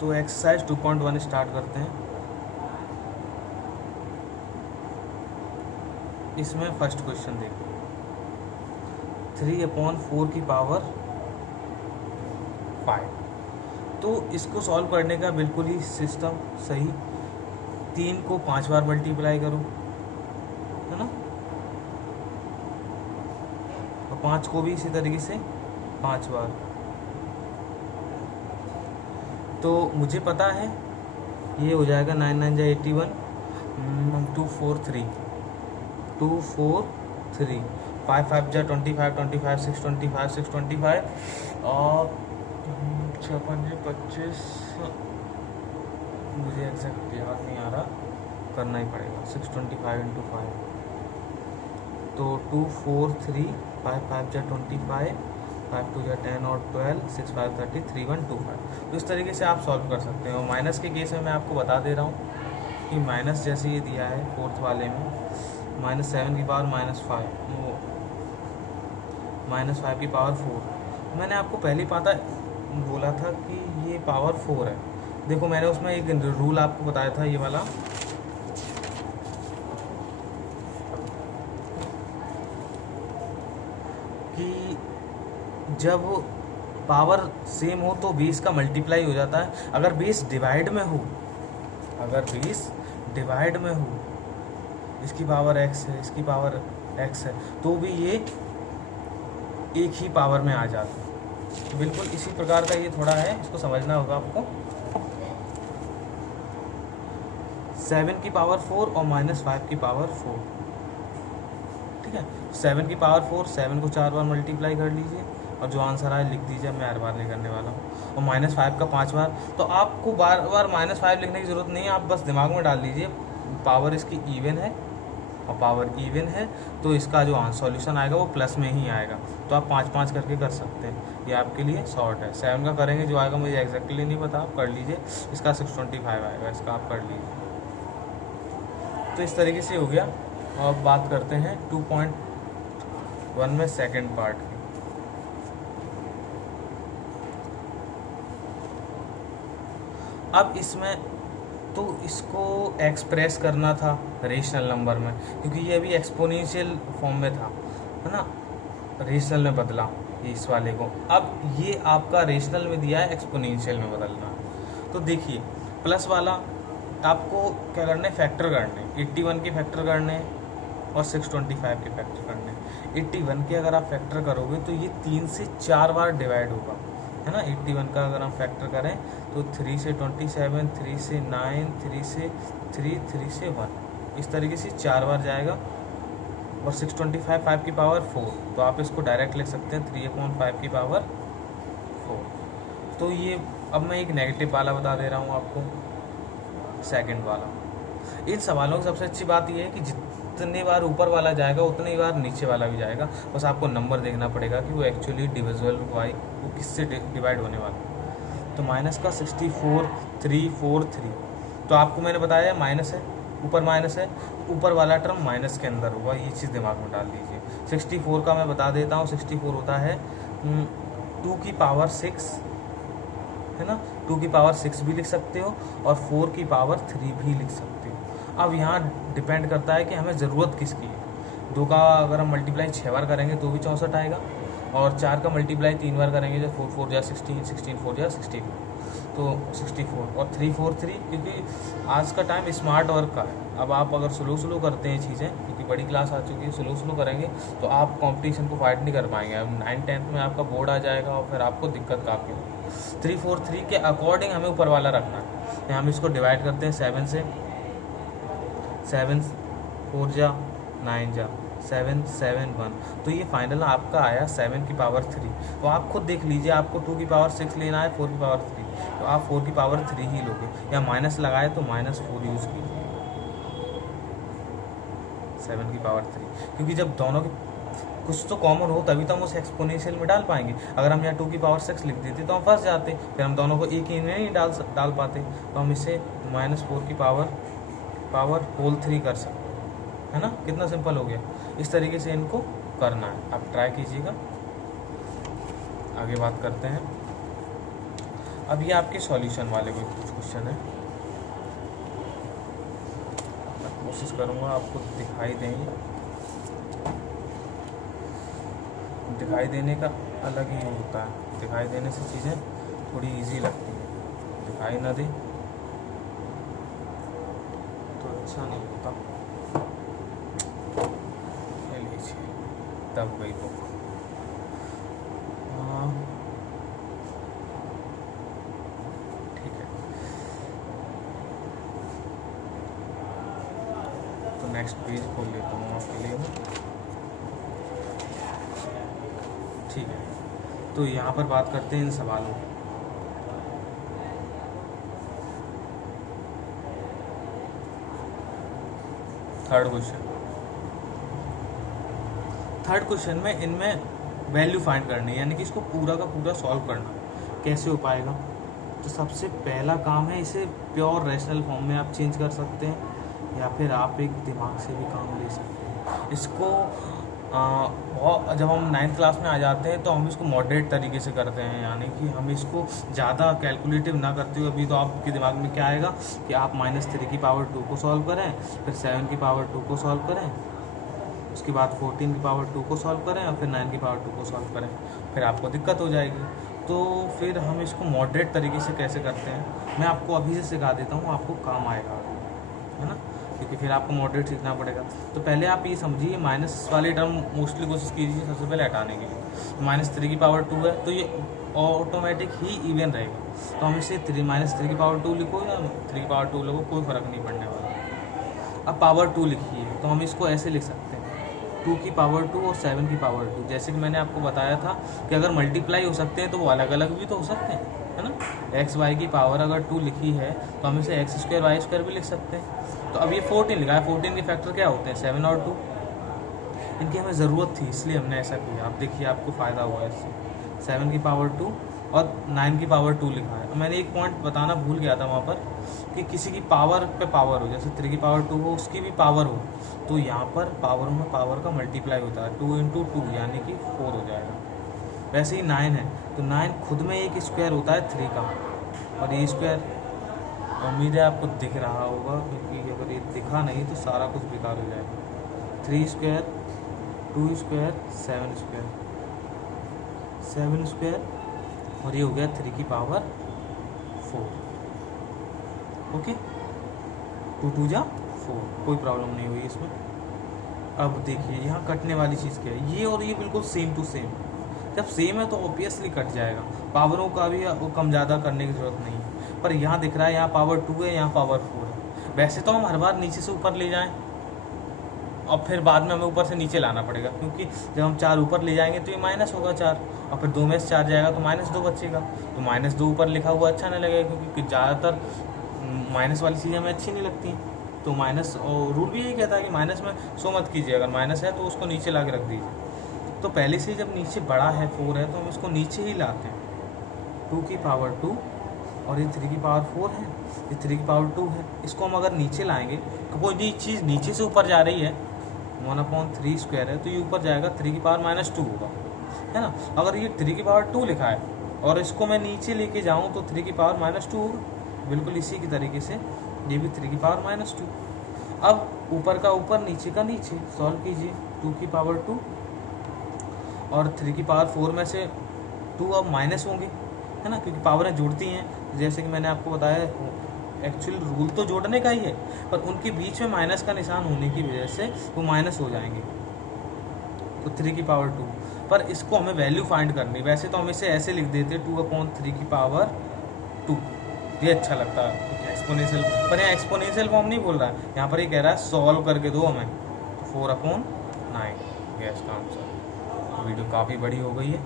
तो exercise 2.1 start करते हैं। इसमें फर्स्ट क्वेश्चन देखो, 3/4 की पावर 5। तो इसको सॉल्व करने का बिल्कुल ही सिस्टम सही, 3 को 5 बार मल्टीप्लाई करो, है ना, और 5 को भी इसी तरीके से 5 बार। तो मुझे पता है ये हो जाएगा 9 9 जा 81, 2 4 3, 5 5 जा 25, 25 6 25, 6 25 और 6 5 25, मुझे एग्जैक्ट याद नहीं आ रहा, करना ही पड़ेगा। 625 इंटू 5, तो 2 4 3, 5 5 जा 25, 5 2 जा 10 और 12, 6 5 30, 3 1 2 5। तो इस तरीके से आप सॉल्व कर सकते हो। माइनस के केस में मैं आपको बता दे रहा हूँ कि माइनस जैसे ये दिया है फोर्थ वाले में, -7 की पावर -5, -5 की पावर 4। मैंने आपको पहले पता बोला था कि ये पावर 4 है। देखो मैंने उसमें एक रूल आपको बताया था, ये वाला, कि जब पावर सेम हो तो बेस का मल्टीप्लाई हो जाता है। अगर बेस डिवाइड में हो, इसकी पावर x है, इसकी पावर x है, तो भी ये एक ही पावर में आ जाता है। बिल्कुल इसी प्रकार का ये थोड़ा है, इसको समझना होगा आपको। 7 की पावर 4 और -5 की पावर 4, ठीक है। 7 की पावर 4, 7 को 4 बार मल्टीप्लाई कर लीजिए और जो आंसर आए लिख दीजिए। मैं हर बार नहीं करने वाला हूँ। और -5 का 5 बार, तो आपको बार बार -5 लिखने की ज़रूरत नहीं है, आप बस दिमाग में डाल दीजिए पावर इसकी इवन है और पावर इवन है, तो इसका जो सॉल्यूशन आएगा वो प्लस में ही आएगा। तो आप 5 5 करके कर सकते हैं, ये आपके लिए शॉर्ट है। 7 का करेंगे, जो आएगा मुझे एग्जैक्टली नहीं पता, आप कर लीजिए। इसका 625 आएगा, इसका आप कर लीजिए। तो इस तरीके से हो गया। और अब बात करते हैं 2.1 में सेकेंड पार्ट की। अब इसमें तो इसको एक्सप्रेस करना था रेशनल नंबर में, क्योंकि ये अभी एक्सपोनेंशियल फॉर्म में था, है ना, रेशनल में बदला ये इस वाले को। अब ये आपका रेशनल में दिया है, एक्सपोनेंशियल में बदलना है। तो देखिए प्लस वाला आपको क्या करना है, फैक्टर करने, 81 के फैक्टर करने और 625 के फैक्टर करने। 81 के अगर आप फैक्टर करोगे तो ये 3 से 4 बार डिवाइड होगा, है ना। 81 का अगर हम फैक्टर करें तो 3 से 27, 3 से 9, 3 से 3, 3 से 1, इस तरीके से 4 बार जाएगा। और 625 5 की पावर 4, तो आप इसको डायरेक्ट लिख सकते हैं 3/5 की पावर 4। तो ये अब मैं एक नेगेटिव वाला बता दे रहा हूँ आपको, सेकंड वाला। इन सवालों की सबसे अच्छी बात यह है कि जितनी बार ऊपर वाला जाएगा उतनी बार नीचे वाला भी जाएगा, बस आपको नंबर देखना पड़ेगा कि वो एक्चुअली डिविजिबल बाई वो किससे डिवाइड होने वाला है। तो माइनस का 64 3 4 3, तो आपको मैंने बताया माइनस है, ऊपर माइनस है, ऊपर वाला टर्म माइनस के अंदर होगा, ये चीज़ दिमाग में डाल दीजिए। 64 का मैं बता देता हूँ, 64 होता है 2 की पावर 6, है ना। 2 की पावर 6 भी लिख सकते हो और 4 की पावर 3 भी लिख सकते हो। अब यहाँ डिपेंड करता है कि हमें ज़रूरत किसकी है। 2 का अगर हम मल्टीप्लाई 6 बार करेंगे तो भी 64 आएगा, और 4 का मल्टीप्लाई 3 बार करेंगे, जो 4 4 जा 16, 16 4 जा 64, तो 64 और 3 4 3, क्योंकि आज का टाइम स्मार्ट वर्क का है। अब आप अगर स्लो करते हैं चीज़ें, क्योंकि बड़ी क्लास आ चुकी है, स्लो करेंगे तो आप कंपटीशन को फाइट नहीं कर पाएंगे। अब 9 10th में आपका बोर्ड आ जाएगा और फिर आपको दिक्कत काफ़ी होगी। 3 4 3 के अकॉर्डिंग हमें ऊपर वाला रखना है। हम इसको डिवाइड करते हैं 7 से, 7 4 जा 9 जा 7 7 1, तो ये फाइनल आपका आया 7 की पावर 3। तो आप खुद देख लीजिए, आपको 2 की पावर 6 लेना है, 4 की पावर 3, तो आप 4 की पावर 3 ही लोगे, या माइनस लगाए तो -4 यूज़ कीजिए 7 की पावर 3, क्योंकि जब दोनों की कुछ तो कॉमन हो तभी तो हम उसे एक्सपोनेंशियल में डाल पाएंगे। अगर हम यहाँ 2 की पावर 6 लिख देते तो हम फंस जाते, फिर हम दोनों को एक ही में नहीं डाल पाते। तो हम इसे -4 की पावर होल 3 कर सकते, है ना। कितना सिंपल हो गया। इस तरीके से इनको करना है, आप ट्राई कीजिएगा। आगे बात करते हैं। अब ये आपके सॉल्यूशन वाले कोई कुछ क्वेश्चन है, मैं कोशिश करूँगा आपको दिखाई देंगे। दिखाई देने का अलग ही होता है, दिखाई देने से चीज़ें थोड़ी इजी लगती है, दिखाई ना दे तो अच्छा नहीं होता। ये लीजिए, तब गई बुक। ठीक है, तो नेक्स्ट पेज खोल लेता हूँ आपके लिए मैं। ठीक है, तो यहाँ पर बात करते हैं इन सवालों की। थर्ड क्वेश्चन में इनमें वैल्यू फाइंड करनी है, यानी कि इसको पूरा का पूरा सॉल्व करना। कैसे हो पाएगा? तो सबसे पहला काम है, इसे प्योर रैशनल फॉर्म में आप चेंज कर सकते हैं, या फिर आप एक दिमाग से भी काम ले सकते हैं। इसको जब हम 9th क्लास में आ जाते हैं तो हम इसको मॉडरेट तरीके से करते हैं, यानी कि हम इसको ज़्यादा कैलकुलेटिव ना करते हुए, अभी तो आपके दिमाग में क्या आएगा कि आप -3 की पावर 2 को सॉल्व करें, फिर 7 की पावर 2 को सॉल्व करें, उसके बाद 14 की पावर 2 को सॉल्व करें, और फिर 9 की पावर 2 को सॉल्व करें, फिर आपको दिक्कत हो जाएगी। तो फिर हम इसको मॉडरेट तरीके से कैसे करते हैं, मैं आपको अभी से सिखा देता हूँ, आपको काम आएगा, है ना, क्योंकि फिर आपको मॉडरेट सीखना पड़ेगा। तो पहले आप ये समझिए, माइनस वाली टर्म मोस्टली कोशिश कीजिए सबसे पहले हटाने के लिए। -3 की पावर 2 है तो ये ऑटोमेटिक ही इवन रहेगा, तो हम इसे -3 की पावर 2 लिखो या 3 की पावर 2 लिखो, कोई फ़र्क नहीं पड़ने वाला। अब पावर 2 लिखिए, तो हम इसको ऐसे लिख सकते हैं, 2 की पावर 2 और 7 की पावर 2। जैसे कि मैंने आपको बताया था कि अगर मल्टीप्लाई हो सकते हैं तो वो अलग अलग भी तो हो सकते हैं, है ना। एक्स वाई की पावर अगर 2 लिखी है तो हम इसे x² y² भी लिख सकते हैं। तो अब ये 14 लिखा है, 14 के फैक्टर क्या होते हैं? 7 और 2। इनकी हमें ज़रूरत थी इसलिए हमने ऐसा किया। आप देखिए आपको फ़ायदा हुआ इससे। 7 की पावर 2 और 9 की पावर 2 लिखा है। मैंने एक पॉइंट बताना भूल गया था वहाँ पर कि किसी की पावर पे पावर हो, जैसे 3 की पावर 2 हो, उसकी भी पावर हो, तो यहाँ पर पावरों में पावर का मल्टीप्लाई होता है, 2 × 2 यानी कि 4 हो जाएगा। वैसे ही 9 है तो 9 खुद में एक स्क्वायर होता है 3 का, और ये स्क्वायर उम्मीद है आपको दिख रहा होगा, क्योंकि अगर ये दिखा नहीं तो सारा कुछ बेकार हो जाएगा। 3² 2², 7², और ये हो गया 3 की पावर 4। ओके, 2 2 जा 4, कोई प्रॉब्लम नहीं हुई इसमें। अब देखिए यहाँ कटने वाली चीज़ क्या है, ये और ये बिल्कुल सेम टू सेम। जब सेम है तो ऑब्वियसली कट जाएगा, पावरों का भी वो कम ज़्यादा करने की ज़रूरत नहीं है। पर यहाँ दिख रहा है यहाँ पावर 2 है, यहाँ पावर 4 है। वैसे तो हम हर बार नीचे से ऊपर ले जाएं और फिर बाद में हमें ऊपर से नीचे लाना पड़ेगा, क्योंकि जब हम 4 ऊपर ले जाएंगे तो ये माइनस होगा 4, और फिर 2 में से 4 जाएगा तो -2 बचेगा। तो -2 ऊपर लिखा हुआ अच्छा नहीं लगेगा, क्योंकि ज़्यादातर माइनस वाली चीज़ें हमें अच्छी नहीं लगती। तो माइनस, और रूल भी यही कहता है कि माइनस में शो मत कीजिए, अगर माइनस है तो उसको नीचे ला के रख दीजिए। तो पहले से जब नीचे बड़ा है 4 है तो हम इसको नीचे ही लाते हैं। 2 की पावर 2 और ये 3 की पावर 4 है, ये 3 की पावर 2 है। इसको हम अगर नीचे लाएंगे, कोई भी चीज़ नीचे से ऊपर जा रही है, 1/3² है, तो ये ऊपर जाएगा 3 की पावर -2 होगा, है ना। अगर ये 3 की पावर 2 लिखा है और इसको मैं नीचे लेके जाऊँ तो 3 की पावर -2 होगा। बिल्कुल इसी की तरीके से ये भी 3 की पावर -2। अब ऊपर का ऊपर, नीचे का नीचे, सॉल्व कीजिए। 2 की पावर 2 और 3 की पावर 4 में से 2 अब माइनस होंगे, है ना, क्योंकि पावरें जुड़ती हैं। जैसे कि मैंने आपको बताया, एक्चुअल रूल तो जोड़ने का ही है, पर उनके बीच में माइनस का निशान होने की वजह से वो माइनस हो जाएंगे। तो 3 की पावर 2, पर इसको हमें वैल्यू फाइंड करनी। वैसे तो हम इसे ऐसे लिख देते 2/3 की पावर 2, ये अच्छा लगता है क्योंकि एक्सपोनेंशियल, पर यहाँ एक्सपोनेंशियल फॉर्म नहीं बोल रहा है, यहाँ पर ये कह रहा है सॉल्व करके दो हमें। 4/9 ये इसका आंसर। वीडियो काफ़ी बड़ी हो गई है।